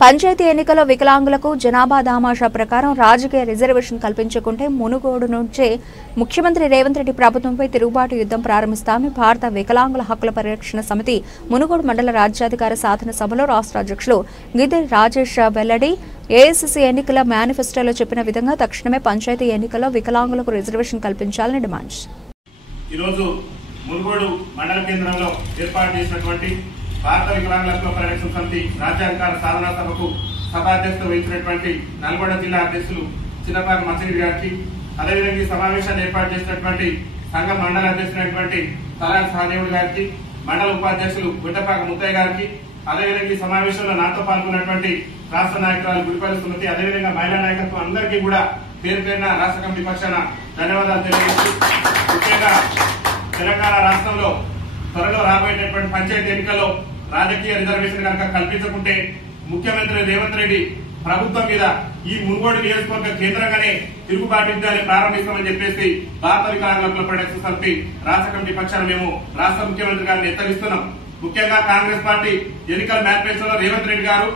పంచాయతీ ఎన్నికల్లో వికలాంగులకు జనాభా దామాషా ప్రకారం రాజకీయ రిజర్వేషన్ కల్పించకుంటే మునుగోడు నుంచే ముఖ్యమంత్రి రేవంత్ రెడ్డి ప్రభుత్వంపై తిరుగుబాటు యుద్ధం ప్రారంభిస్తామని భారత వికలాంగుల హక్కుల పరిరక్షణ సమితి మునుగోడు మండల రాజ్యాధికార సాధన సభలో రాష్ట్ర అధ్యక్షులు గిద్దె రాజేష్ వెల్లడి ఏఐసీసీ ఎన్నికల మేనిఫెస్టోలో చెప్పిన విధంగా తక్షణమే పంచాయతీ ఎన్నికల్లో వికలాంగులకు రిజర్వేషన్ కల్పించాలని డిమాండ్. భారత వికలాంగుల హక్కుల పరిరక్షణ సమితి రాజ్యాధికార సాధనా సభకు సభాధ్యక్షత వహించినటువంటి నల్గొండ జిల్లా అధ్యక్షులు చిన్నపాక మచ్చగిరి గారికి, అదేవిధంగా ఈ సమావేశాన్ని ఏర్పాటు చేసినటువంటి సంఘ మండల అధ్యక్షులైనటువంటి తలారి సహదేవుడు గారికి, మండల ఉపాధ్యక్షులు గుడ్డపాక ముత్తయ్య గారికి, అదేవిధంగా ఈ సమావేశంలో నాతో పాల్గొన్నటువంటి రాష్ట్ర నాయకురాలు గుడిపల్లి సుమతి, అదేవిధంగా మహిళా నాయకత్వం అందరికీ కూడా పేరు పేరున రాష్ట్ర కమిటీ పక్షాన ధన్యవాదాలు తెలియజేస్తూ, ముఖ్యంగా తెలంగాణ రాష్ట్రంలో త్వరలో రాబోయేటటువంటి పంచాయతీ ఎన్నికల్లో రాజకీయ రిజర్వేషన్ కనుక కల్పించకుంటే ముఖ్యమంత్రి రేవంత్ రెడ్డి ప్రభుత్వం మీద ఈ మునుగోడు నియోజకవర్గ కేంద్రంగానే తిరుగుబాటు యుద్ధాన్ని ప్రారంభిస్తామని చెప్పేసి భారత వికలాంగుల హక్కుల పరిరక్షణ సమితి రాష్ట్ర కమిటీ పక్షాన మేము రాష్ట్ర ముఖ్యమంత్రి గారిని హెచ్చరిస్తున్నాం. ముఖ్యంగా కాంగ్రెస్ పార్టీ ఎన్నికల మేనిఫెస్టోలో రేవంత్ రెడ్డి గారు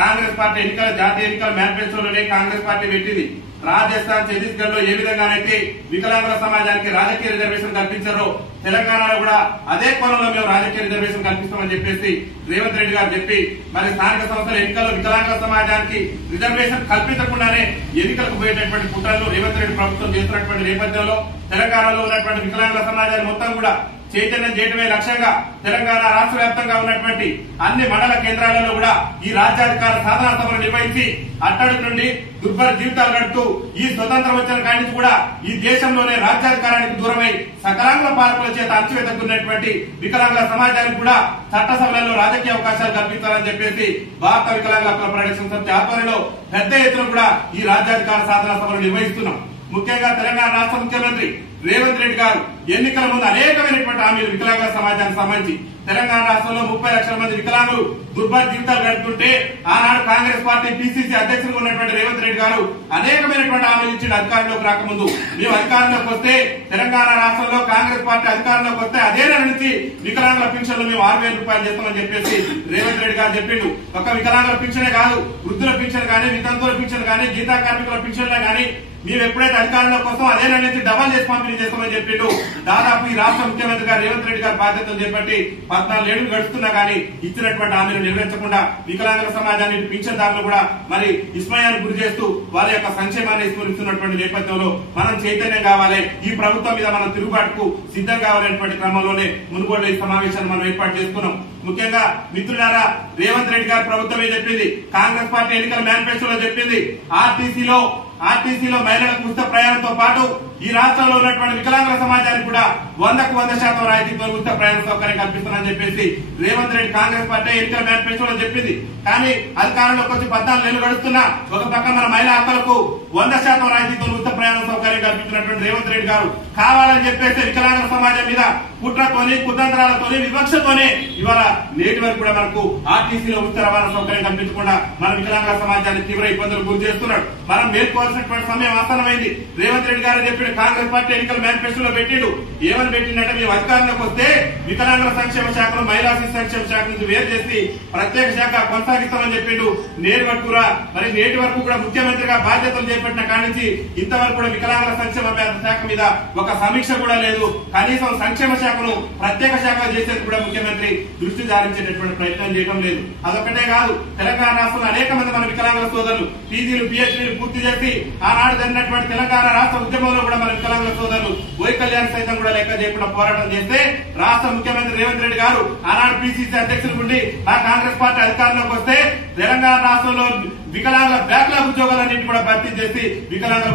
కాంగ్రెస్ పార్టీ జాతీయ ఎన్నికల మేనిఫెస్టోలోనే కాంగ్రెస్ పార్టీ పెట్టింది. రాజస్థాన్, ఛత్తీస్గఢ్ లో ఏ విధంగానైతే వికలాంగుల సమాజానికి రాజకీయ రిజర్వేషన్ కల్పించారో తెలంగాణలో కూడా అదే కోణంలో మేము రాజకీయ రిజర్వేషన్ కల్పిస్తామని చెప్పేసి రేవంత్ రెడ్డి గారు చెప్పి, మరి స్థానిక సంస్థల ఎన్నికల్లో వికలాంగుల సమాజానికి రిజర్వేషన్ కల్పించకుండానే ఎన్నికలకు పోయేటటువంటి కుట్రలు రేవంత్ రెడ్డి ప్రభుత్వం చేస్తున్నటువంటి నేపథ్యంలో తెలంగాణలో ఉన్నటువంటి వికలాంగుల సమాజాన్ని మొత్తం కూడా చైతన్యం చేయడమే లక్ష్యంగా తెలంగాణ రాష్ట్ర వ్యాప్తంగా ఉన్నటువంటి అన్ని మండల కేంద్రాలలో కూడా ఈ రాజ్యాధికార సాధనా సభను నిర్వహించి అట్టడుగు నుండి దుర్భర జీవితాలు గడుపుతూ ఈ స్వతంత్రం వచ్చిన కాడి నుంచి కూడా ఈ దేశంలోనే రాజ్యాధికారానికి దూరమై సకలాంగుల పాలకుల చేత అణచివేతకున్నటువంటి వికలాంగుల సమాజానికి కూడా చట్టసభలలో రాజకీయ అవకాశాలు కల్పించాలని చెప్పేసి భారత వికలాంగుల హక్కుల పరిరక్షణ సమితి ఆధ్వర్యంలో పెద్ద ఎత్తున కూడా ఈ రాజ్యాధికార సాధనా సభను నిర్వహిస్తున్నాం. ముఖ్యంగా తెలంగాణ రాష్ట్ర ముఖ్యమంత్రి రేవంత్ రెడ్డి గారు ఎన్నికల ముందు అనేకమైనటువంటి హామీలు వికలాంగుల సమాజానికి సంబంధించి తెలంగాణ రాష్ట్రంలో 30 లక్షల మంది వికలాంగులు దుర్భర జీవితాలు గడుపుతుంటే ఆనాడు కాంగ్రెస్ పార్టీ పిసిసి అధ్యక్షులుగా ఉన్నటువంటి రేవంత్ రెడ్డి గారు అనేకమైనటువంటి హామీలు ఇచ్చిన అధికారంలోకి రాకముందు. మేము అధికారంలోకి వస్తే తెలంగాణ రాష్ట్రంలో కాంగ్రెస్ పార్టీ అధికారంలోకి వస్తే అదే నెల నుంచి వికలాంగుల పింఛన్లు మేము 6,000 రూపాయలు చేస్తామని చెప్పేసి రేవంత్ రెడ్డి గారు చెప్పిండు. ఒక వికలాంగుల పింఛనే కాదు, వృద్ధుల పింఛన్ కానీ, వితంతువుల పింఛన్ కానీ, గీతా కార్మికుల పింఛన్లే కానీ మేము ఎప్పుడైతే అధికారంలోకి వస్తాం అదే నెల నుంచి డబల్ చేసి పంపిణీ చేస్తామని చెప్పిండు. దాదాపు ఈ రాష్ట్ర ముఖ్యమంత్రి గారు రేవంత్ రెడ్డి గారి బాధ్యతలు చేపట్టి 14 ఏళ్లు గడుస్తున్నా కానీ ఇచ్చినటువంటి హామీలు నెరవేర్చకుండా వికలాంగుల సమాజాన్ని పింఛన్దారులు కూడా మరి విస్మయానికి గురి చేస్తూ వాళ్ళ యొక్క సంక్షేమాన్ని విస్మరిస్తున్నటువంటి నేపథ్యంలో మనం చైతన్యం కావాలి, ఈ ప్రభుత్వం మీద మనం తిరుగుబాటుకు సిద్ధం కావాలనేటువంటి క్రమంలోనే మునుగోడు ఈ సమావేశాన్ని మనం ఏర్పాటు చేసుకున్నాం. ముఖ్యంగా మిత్రులారా, రేవంత్ రెడ్డి గారి ప్రభుత్వమే చెప్పింది, కాంగ్రెస్ పార్టీ ఎన్నికల మేనిఫెస్టోలో చెప్పింది, ఆర్టీసీలో మహిళలకు ఉచిత ప్రయాణంతో పాటు ఈ రాష్ట్రంలో ఉన్నటువంటి వికలాంగుల సమాజానికి కూడా 100కు 100% రాయితీతో ఉచిత ప్రయాణ సౌకర్యం కల్పిస్తానని చెప్పేసి రేవంత్ రెడ్డి కాంగ్రెస్ పార్టీ ఎన్నికల మేనిఫెస్టోలో చెప్పింది. కానీ అధికారంలోకి వచ్చి 14 నెలలు గడుస్తున్నా ఒక పక్క మన మహిళా హక్కులకు 100% రాయితీతో ఉచిత ప్రయాణ సౌకర్యం కల్పించినటువంటి రేవంత్ రెడ్డి గారు కావాలని చెప్పేసి వికలాంగుల సమాజం మీద కుట్రతోని, కుతంత్రాలతోని, వివక్షతోనే ఇవాళ నేటి వరకు కూడా మనకు ఆర్టీసీలో ఉచిత రవాణా సౌకర్యం కల్పించకుండా మన వికలాంగుల సమాజాన్ని తీవ్ర ఇబ్బందులు గురి చేస్తున్నాడు. మనం మేల్కోవాల్సినటువంటి సమయం ఆసన్నమైంది. రేవంత్ రెడ్డి గారు చెప్పిన కాంగ్రెస్ పార్టీ ఎన్నికల మేనిఫెస్టోలో పెట్టిండు. ఏమని పెట్టిందంటే, మేము అధికారంలోకి వస్తే వికలాంగుల సంక్షేమ శాఖను మహిళా శిశు సంక్షేమ శాఖ నుంచి వేరు చేసి ప్రత్యేక శాఖ కొనసాగిస్తామని చెప్పిండు. నేటి వరకు కూడా ముఖ్యమంత్రిగా బాధ్యతలు చేపట్టిన కాడి నుంచి ఇంతవరకు కూడా వికలాంగుల సంక్షేమ శాఖ మీద ఒక సమీక్ష కూడా లేదు. కనీసం సంక్షేమ శాఖను ప్రత్యేక శాఖ చేసేందుకు కూడా ముఖ్యమంత్రి దృష్టి సారించేటటువంటి ప్రయత్నం చేయడం లేదు. అదొక్కటే కాదు, తెలంగాణ రాష్ట్రంలో అనేక మంది మన వికలాంగుల సోదరులు పీజీలు, పిహెచ్డీలు పూర్తి చేసి ఆనాడు జరిగినటువంటి తెలంగాణ రాష్ట్ర ఉద్యమంలో కూడా మన వికలాంగుల సోదరులు కళ్యాణ్ సైతం కూడా లెక్క చేయకుండా పోరాటం చేస్తే రాష్ట్ర ముఖ్యమంత్రి రేవంత్ రెడ్డి గారు ఆనాడు పిసిసి అధ్యక్షులు ఉండి ఆ కాంగ్రెస్ పార్టీ అధికారంలోకి వస్తే తెలంగాణ రాష్ట్రంలో వికలాంగుల బ్యాక్లాగ్ ఉద్యోగాలన్నింటి కూడా భర్తీ చేసి వికలాంగుల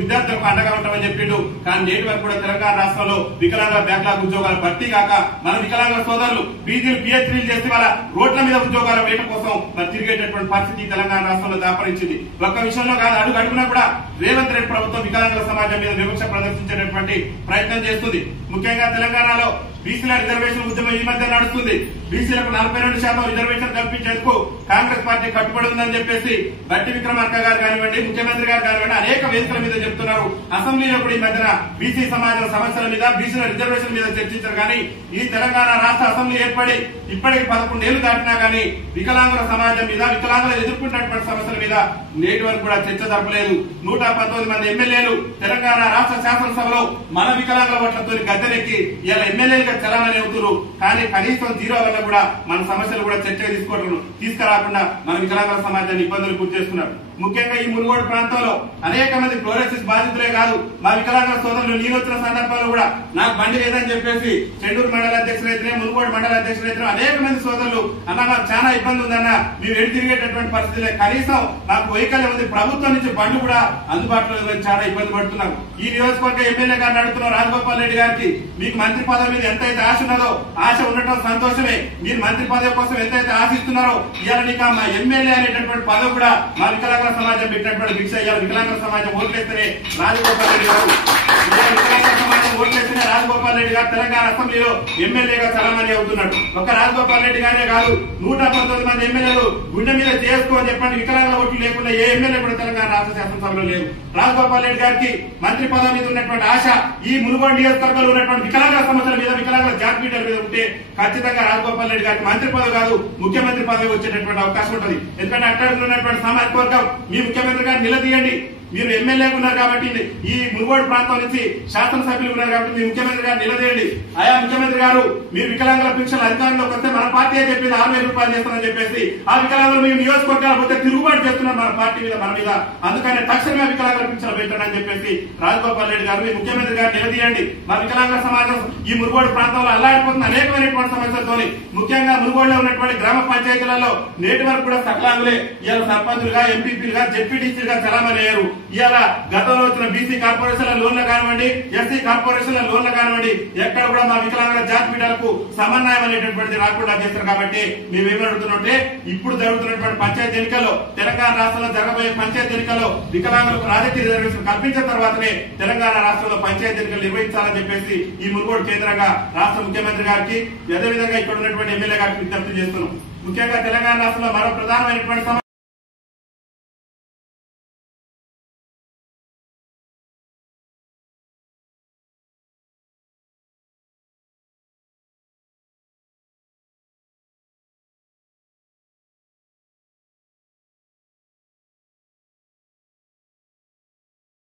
విద్యార్థులకు అండగా ఉంటామని చెప్పిండు. కానీ నేటి వరకు కూడా తెలంగాణ రాష్ట్రంలో వికలాంగుల బ్యాక్లాగ్ ఉద్యోగాలు భర్తీ కాక మన వికలాంగుల సోదరులు పీజీలు, పిహెచ్డీలు చేసి వాళ్ళ రోడ్ల మీద ఉద్యోగాల వేట కోసం మరి తిరిగేటటువంటి పరిస్థితి తెలంగాణ రాష్ట్రంలో దాపరించింది. ఒక్క విషయంలో కాదు, అడుగునా కూడా రేవంత్ రెడ్డి ప్రభుత్వం వికలాంగుల సమాజం మీద వివక్ష ప్రదర్శించేటటువంటి ప్రయత్నం చేస్తుంది. ముఖ్యంగా తెలంగాణలో బీసీల రిజర్వేషన్ ఉద్యమం ఈ మధ్య నడుస్తుంది. బీసీలకు 42% రిజర్వేషన్ కల్పించేందుకు కాంగ్రెస్ పార్టీ కట్టుబడి ఉందని చెప్పేసి బట్టి విక్రమార్క గారు కానివ్వండి, ముఖ్యమంత్రి గారు కానివ్వండి అనేక వేదికల మీద చెప్తున్నారు. అసెంబ్లీలో కూడా ఈ మధ్యన బీసీ సమాజం సమస్యల మీద, బీసీల రిజర్వేషన్ మీద చర్చించారు. కానీ ఈ తెలంగాణ రాష్ట్ర అసెంబ్లీ ఏర్పడి ఇప్పటికి 11 ఏళ్లు దాటినా కానీ వికలాంగుల సమాజం మీద, వికలాంగులు ఎదుర్కొంటున్నటువంటి సమస్యల మీద నేటి వరకు కూడా చర్చ జరపలేదు. 119 మంది ఎమ్మెల్యేలు తెలంగాణ రాష్ట్ర శాసనసభలో మన వికలాంగుల ఓట్లతో గద్దెనెక్కి ఇలా ఎమ్మెల్యేలుగా చలామణి అవుతున్నారు. కానీ కనీసం 0 వల్ల కూడా మన సమస్యలు కూడా చర్చగా తీసుకురాకుండా మన వికలాంగుల సమాజాన్ని ఇబ్బందులు గురి చేస్తున్నారు. ముఖ్యంగా ఈ మునుగోడు ప్రాంతంలో అనేక మంది ఫ్లోరోసిస్ బాధితులే కాదు, మా వికలాంగుల సోదరులు నేను వచ్చిన సందర్భాల్లో కూడా నాకు బండి లేదని చెప్పేసి చెండూరు మండల అధ్యక్షులైతే, మునుగోడు మండల అధ్యక్షులైతే అనేక మంది సోదరులు అన్న నాకు చాలా ఇబ్బంది ఉందన్న, మేము ఎడి తిరిగేటటువంటి పరిస్థితులే, కనీసం మాకు వైకల్యం ఉంది, ప్రభుత్వం నుంచి బండ్లు కూడా అందుబాటులో చాలా ఇబ్బంది పడుతున్నాం. ఈ నియోజకవర్గ ఎమ్మెల్యే గారు నడుతున్న రాజగోపాల్ రెడ్డి గారికి మీకు మంత్రి పదవి మీద ఎంతైతే ఆశ ఉన్నదో, ఆశ ఉండటం సంతోషమే, మీరు మంత్రి పదవి కోసం ఎంతైతే ఆశిస్తున్నారో ఇవాళ నీకు మా ఎమ్మెల్యే అనేటటువంటి పదవి కూడా మా వికలాంగుల సమాజం పెట్టినటువంటి భిక్ష. ఇవాళ వికలాంగుల సమాజం ఓట్లేస్తేనే రాజగోపాల్ రెడ్డి గారు వికలాంగుల సమాజం ఓట్లేస్తేనే రాజగోపాల్ రెడ్డి గారు తెలంగాణ అసెంబ్లీలో ఎమ్మెల్యేగా చలామణి అవుతున్నాడు. ఒక్క రాజగోపాల్ రెడ్డి గారే కాదు, 119 మంది ఎమ్మెల్యేలు గుండె మీద చేసుకోని చెప్పండి వికలాంగుల ఓట్లు లేకుండా ఏ ఎమ్మెల్యే కూడా తెలంగాణ రాష్ట్ర శాసనసభలో లేదు. రాజగోపాల్ రెడ్డి గారికి మంత్రి పదవి మీద ఉన్నటువంటి ఆశ ఈ మునుగోడు నియోజకవర్గంలో ఉన్నటువంటి వికలాంగుల సమస్యల మీద, వికలాంగుల జాతీయుల మీద ఉంటే ఖచ్చితంగా రాజగోపాల్ రెడ్డి గారికి మంత్రి పదవి కాదు ముఖ్యమంత్రి పదవి వచ్చేటటువంటి అవకాశం ఉంటుంది. ఎందుకంటే అక్కడ ఉన్నటువంటి సామాజిక వర్గం మీ ముఖ్యమంత్రి గారిని నిలదీయండి. మీరు ఎమ్మెల్యేగా ఉన్నారు కాబట్టి, ఈ మునుగోడు ప్రాంతం నుంచి శాసనసభ్యులు ఉన్నారు కాబట్టి మీ ముఖ్యమంత్రి గారు నిలదీయండి. ఆయా ముఖ్యమంత్రి గారు మీరు వికలాంగుల పెన్షన్ అధికారంలోకి వస్తే మన పార్టీ చెప్పింది 6,000 రూపాయలు చేస్తారని చెప్పేసి ఆ వికలాంగులు మీ నియోజకవర్గాలు పోతే తిరుగుబాటు చేస్తున్నారు మన పార్టీ మీద, మన మీద. అందుకనే తక్షణమే వికలాంగుల పెన్షన్ పెట్టారని చెప్పేసి రాజగోపాల్ రెడ్డి గారు మీ ముఖ్యమంత్రి గారు నిలదీయండి. మా వికలాంగుల సమాజం ఈ మునుగోడు ప్రాంతంలో అల్లాడిపోతున్న అనేకమైనటువంటి సమస్యలతో, ముఖ్యంగా మునుగోడులో ఉన్నటువంటి గ్రామ పంచాయతీలలో నేటి వరకు కూడా సకలాంగులే ఇవాళ సర్పంచులుగా, ఎంపీపీలుగా, జెడ్పీటీసీలుగా చలామణి అయ్యారు. ఇవాళ గతంలో వచ్చిన బీసీ కార్పొరేషన్ల లోన్లు కానివ్వండి, ఎస్సీ కార్పొరేషన్ల లోన్లు కానివ్వండి, ఎక్కడ కూడా మా వికలాంగుల జాతి పీఠాలకు సమన్వయం అనేటటువంటిది రాకుండా చేస్తారు. కాబట్టి మేమేమి అడుగుతున్నట్టే, ఇప్పుడు జరుగుతున్నటువంటి పంచాయతీ ఎన్నికల్లో, తెలంగాణ రాష్ట్రంలో జరగబోయే పంచాయతీ ఎన్నికల్లో వికలాంగులకు రాజకీయ రిజర్వేషన్ కల్పించిన తర్వాతనే తెలంగాణ రాష్ట్రంలో పంచాయతీ ఎన్నికలు నిర్వహించాలని చెప్పేసి ఈ మునుగోడు కేంద్రంగా రాష్ట్ర ముఖ్యమంత్రి గారికి, అదేవిధంగా ఇక్కడ ఉన్నటువంటి ఎమ్మెల్యే గారికి విజ్ఞప్తి చేస్తున్నాం. ముఖ్యంగా తెలంగాణ రాష్ట్రంలో మరో ప్రధానమైనటువంటి సమస్య